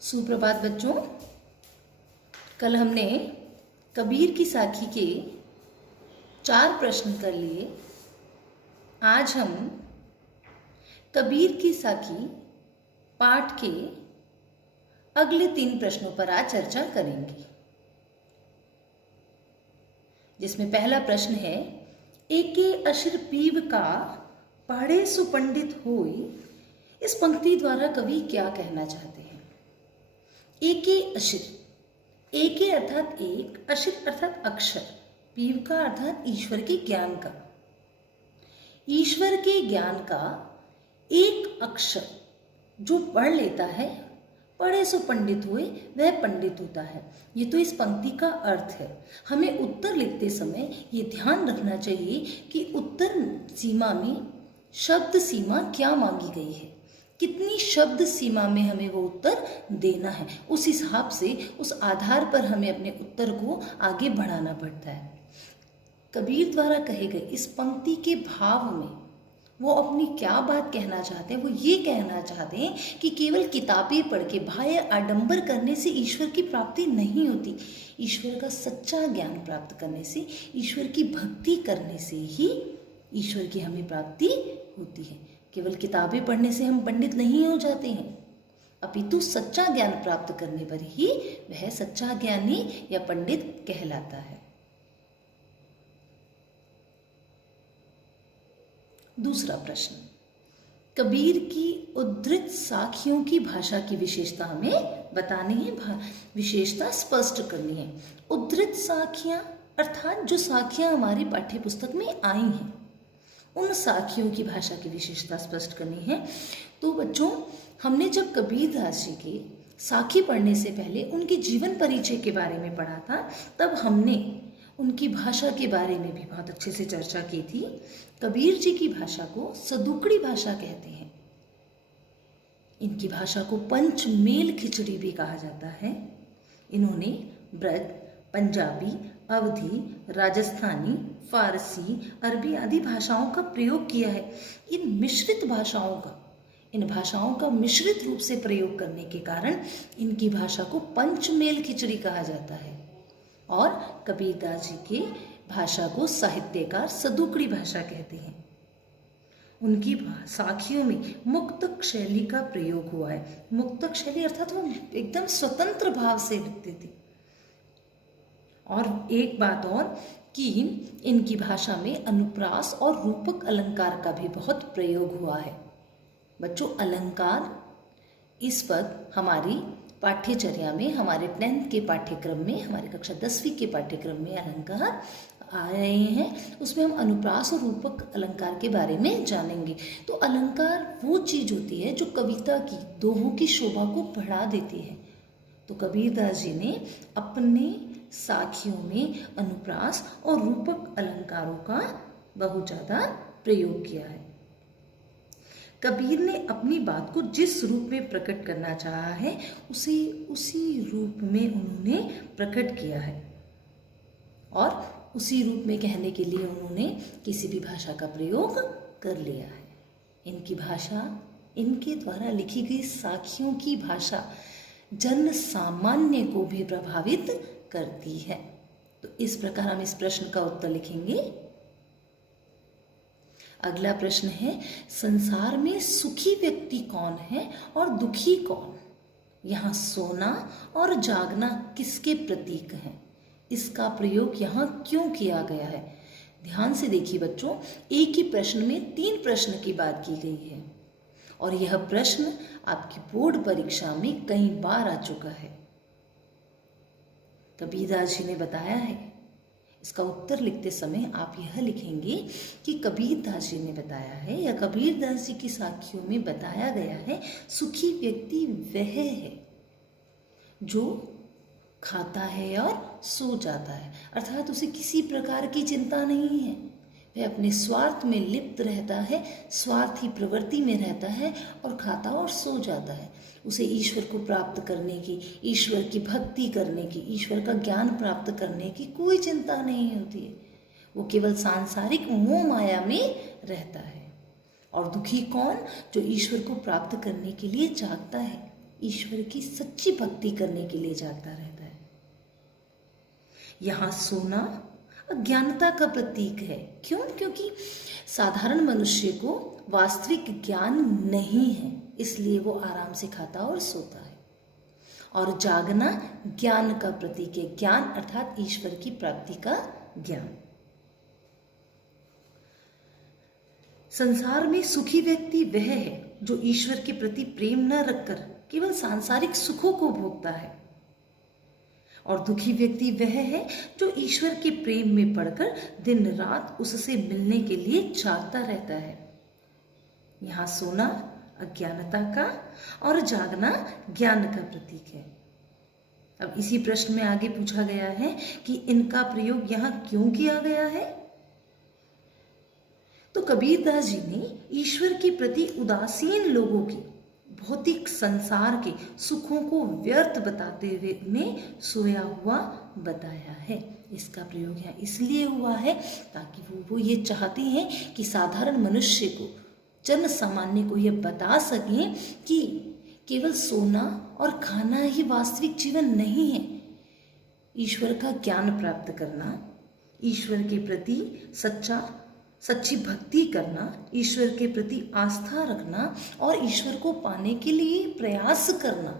सुप्रभात बच्चों। कल हमने कबीर की साखी के 4 प्रश्न कर लिए। आज हम कबीर की साखी पाठ के अगले 3 प्रश्नों पर आज चर्चा करेंगे, जिसमें पहला प्रश्न है, एके अशिर पीव का पढ़े सुपंडित होई। इस पंक्ति द्वारा कवि क्या कहना चाहते हैं? एके अशिर, एके अर्थात एक, अशिर अर्थात अक्षर, पीव का अर्थात ईश्वर के ज्ञान का। ईश्वर के ज्ञान का एक अक्षर जो पढ़ लेता है, पढ़े सो पंडित हुए, वह पंडित होता है। ये तो इस पंक्ति का अर्थ है। हमें उत्तर लिखते समय ये ध्यान रखना चाहिए कि उत्तर सीमा में शब्द सीमा क्या मांगी गई है, कितनी शब्द सीमा में हमें वो उत्तर देना है। उस हिसाब से, उस आधार पर हमें अपने उत्तर को आगे बढ़ाना पड़ता है। कबीर द्वारा कहे गए इस पंक्ति के भाव में वो अपनी क्या बात कहना चाहते हैं? वो ये कहना चाहते हैं कि केवल किताबें पढ़ के बाह्य आडंबर करने से ईश्वर की प्राप्ति नहीं होती। ईश्वर का सच्चा ज्ञान प्राप्त करने से, ईश्वर की भक्ति करने से ही ईश्वर की हमें प्राप्ति होती है। केवल किताबें पढ़ने से हम पंडित नहीं हो जाते हैं, अपितु सच्चा ज्ञान प्राप्त करने पर ही वह सच्चा ज्ञानी या पंडित कहलाता है। दूसरा प्रश्न, कबीर की उद्धृत साखियों की भाषा की विशेषता हमें बतानी है, विशेषता स्पष्ट करनी है। उद्धृत साखियां अर्थात जो साखियां हमारी पाठ्य पुस्तक में आई हैं, उन साखियों की भाषा की विशेषता स्पष्ट करनी है। तो बच्चों, हमने जब कबीरदास जी के साखी पढ़ने से पहले उनके जीवन परिचय के बारे में पढ़ा था, तब हमने उनकी भाषा के बारे में भी बहुत अच्छे से चर्चा की थी। कबीर जी की भाषा को सदुकड़ी भाषा कहते हैं। इनकी भाषा को पंचमेल खिचड़ी भी कहा जाता है। इन्होंने ब्रज, पंजाबी, अवधी, राजस्थानी, फारसी, अरबी आदि भाषाओं का प्रयोग किया है। इन भाषाओं का मिश्रित रूप से प्रयोग करने के कारण इनकी भाषा को पंचमेल खिचड़ी कहा जाता है। और कबीरदास जी की भाषा को साहित्यकार सदुकड़ी भाषा कहते हैं। उनकी साखियों में मुक्तक शैली का प्रयोग हुआ है। मुक्तक शैली अर्थात वो एकदम स्वतंत्र भाव से लिखते थे। और एक बात और कि इनकी भाषा में अनुप्रास और रूपक अलंकार का भी बहुत प्रयोग हुआ है। बच्चों, अलंकार इस वक्त हमारी पाठ्यचर्या में, हमारे 10th के पाठ्यक्रम में, हमारे कक्षा 10वीं के पाठ्यक्रम में अलंकार आ रहे हैं। उसमें हम अनुप्रास और रूपक अलंकार के बारे में जानेंगे। तो अलंकार वो चीज होती है जो कविता की, दोहों की शोभा को बढ़ा देती है। तो कबीरदास जी ने अपने साखियों में अनुप्रास और रूपक अलंकारों का बहुत ज़्यादा प्रयोग किया है। कबीर ने अपनी बात को जिस रूप में प्रकट करना चाहा है, उसे उसी रूप में उन्होंने प्रकट किया है। और उसी रूप में कहने के लिए उन्होंने किसी भी भाषा का प्रयोग कर लिया है। इनकी भाषा, इनके द्वारा लिखी गई साखियों की भाषा जन सामान्य को भी प्रभावित करती है। तो इस प्रकार हम इस प्रश्न का उत्तर लिखेंगे। अगला प्रश्न है, संसार में सुखी व्यक्ति कौन है और दुखी कौन? यहाँ सोना और जागना किसके प्रतीक हैं? इसका प्रयोग यहाँ क्यों किया गया है? ध्यान से देखिए बच्चों, एक ही प्रश्न में 3 प्रश्न की बात की गई है और यह प्रश्न आपकी बोर्ड परीक्षा में कई बार आ चुका है। कबीरदास जी ने बताया है। इसका उत्तर लिखते समय आप यह लिखेंगे कि कबीरदास जी ने बताया है, या कबीरदास जी की साखियों में बताया गया है, सुखी व्यक्ति वह है जो खाता है और सो जाता है। अर्थात उसे किसी प्रकार की चिंता नहीं है। वह अपने स्वार्थ में लिप्त रहता है, स्वार्थी प्रवृत्ति में रहता है और खाता और सो जाता है। उसे ईश्वर को प्राप्त करने की, ईश्वर की भक्ति करने की, ईश्वर का ज्ञान प्राप्त करने की कोई चिंता नहीं होती है। वो केवल सांसारिक मोह माया में रहता है। और दुखी कौन? जो ईश्वर को प्राप्त करने के लिए जागता है, ईश्वर की सच्ची भक्ति करने के लिए जागता रहता है। यहाँ सोना अज्ञानता का प्रतीक है। क्यों? क्योंकि साधारण मनुष्य को वास्तविक ज्ञान नहीं है, इसलिए वो आराम से खाता और सोता है। और जागना ज्ञान का प्रतीक है। ज्ञान अर्थात ईश्वर की प्राप्ति का ज्ञान। संसार में सुखी व्यक्ति वह है जो ईश्वर के प्रति प्रेम न रखकर केवल सांसारिक सुखों को भोगता है, और दुखी व्यक्ति वह है जो ईश्वर के प्रेम में पड़कर दिन रात उससे मिलने के लिए जागता रहता है। यहाँ सोना अज्ञानता का और जागना ज्ञान का प्रतीक है। अब इसी प्रश्न में आगे पूछा गया है कि इनका प्रयोग यहाँ क्यों किया गया है। तो कबीरदास जी ने ईश्वर के प्रति उदासीन लोगों की भौतिक संसार के सुखों को व्यर्थ बताते हुए उन्हें सोया हुआ बताया है। इसका प्रयोग यहाँ इसलिए हुआ है ताकि वो ये चाहते हैं कि साधारण मनुष्य को, जन सामान्य को यह बता सकें कि केवल सोना और खाना ही वास्तविक जीवन नहीं है। ईश्वर का ज्ञान प्राप्त करना, ईश्वर के प्रति सच्ची भक्ति करना, ईश्वर के प्रति आस्था रखना और ईश्वर को पाने के लिए प्रयास करना,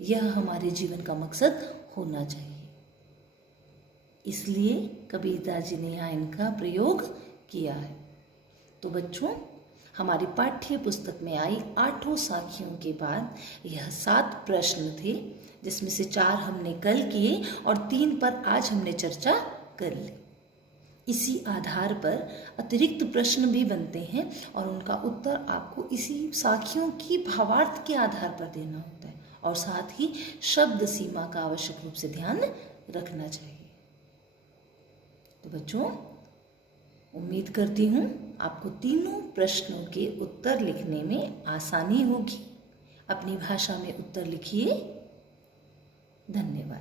यह हमारे जीवन का मकसद होना चाहिए। इसलिए कबीरदास जी ने यहाँ इनका प्रयोग किया है। तो बच्चों, हमारी पाठ्य पुस्तक में आई 8 साखियों के बाद यह 7 प्रश्न थे, जिसमें से 4 हमने कल किए और 3 पर आज हमने चर्चा कर ली। इसी आधार पर अतिरिक्त प्रश्न भी बनते हैं और उनका उत्तर आपको इसी साखियों की भावार्थ के आधार पर देना होता है, और साथ ही शब्द सीमा का आवश्यक रूप से ध्यान रखना चाहिए। तो बच्चों, उम्मीद करती हूँ आपको तीनों प्रश्नों के उत्तर लिखने में आसानी होगी। अपनी भाषा में उत्तर लिखिए। धन्यवाद।